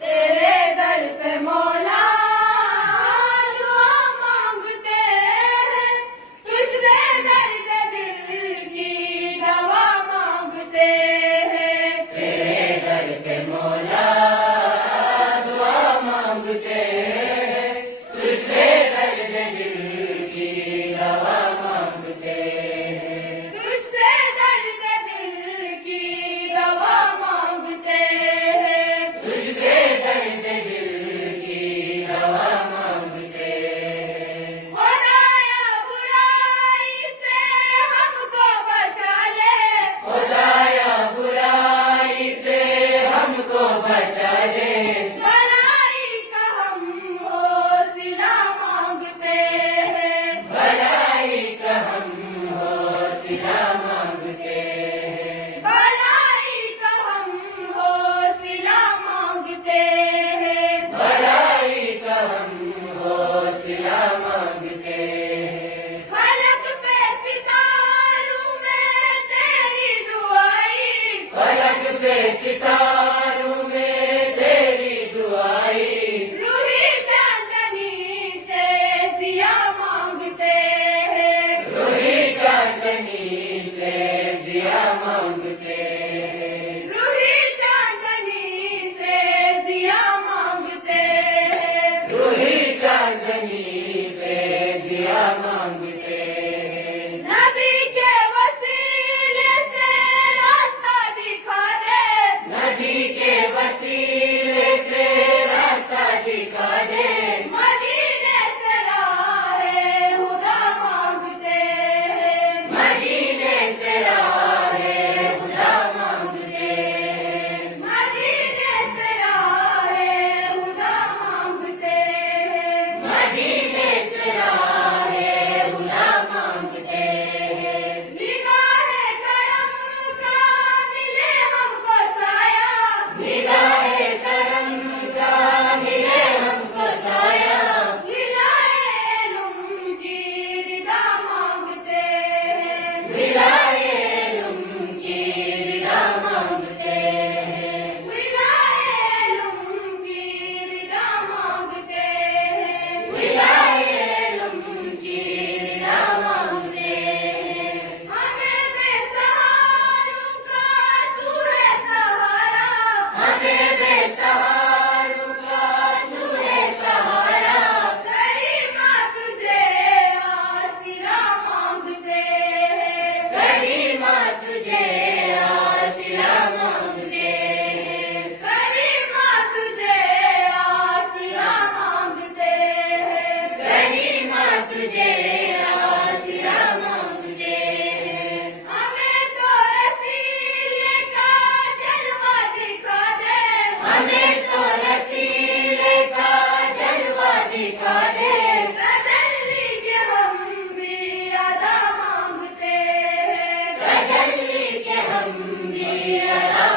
तेरे दर पे मौला दुआ मांगते हैं, तुझसे दर्द दिल की दवा मांगते हैं। तेरे दर पे मौला दुआ मांगते हैं, तुझसे दर्द दिल की दवा मांगते हैं। तुझसे दर्द दिल की दवा मांगते हैं। तुझसे दर्द दिल की दवा मांगते हैं। खुदाया बुराई से हमको बचा ले, खुदाया बुराई से हमको बचा ले, भलाई का हम हौसला मांगते हैं। भलाई का हम हौसला मांगते हैं। भलाई का हम हौसला मांगते हैं। भलाई का हम हौसला मांगते हैं। फलक पे सितारों में तेरी दुआई, फलक पे सितारों में तेरी दुआई, रूही चांदनी से जिया मांगते हैं। रूही चांदनी से जिया मांगते हैं। रूही चांदनी से जिया मांगते हैं। रूही चांदनी से जिया मांगते हैं। नबी के वसीले से रास्ता दिखा दे, नबी के वसीले से रास्ता दिखा दे, मदीने से राहे हुदा मांगते हैं। मदीने से राहे खुदा मांगते हैं। मदीने से राहे हुदा मांगते हैं। मदीने से राहे खुदा मांगते हैं। निगाहे करम का मिले हमको साया, निगाहे करम का मिले हमको साया, विलाए इल्म की रिदा मांगते हैं। विलाए इल्म की रिदा मांगते हैं। विलाए इल्म की रिदा मांगते हैं। विलाए इल्म की रिदा मांगते हैं। हमें बेसहारों का तू है सहारा, हमें बेसहारों का तू है सहारा, करीमा तुझे आसिरा मांगते हैं। करीमा तुझे आसिरा मांगते हैं। करीमा तुझे आसिरा मांगते हैं। करीमा तुझे आसिरा मांगते हैं। हमें तो रसीले का जलवा दिखा दे, हमें तो रसीले का जलवा दिखा दे, तजल्ली के हम भी अदा मांगते हैं। तजल्ली के हम भी अदा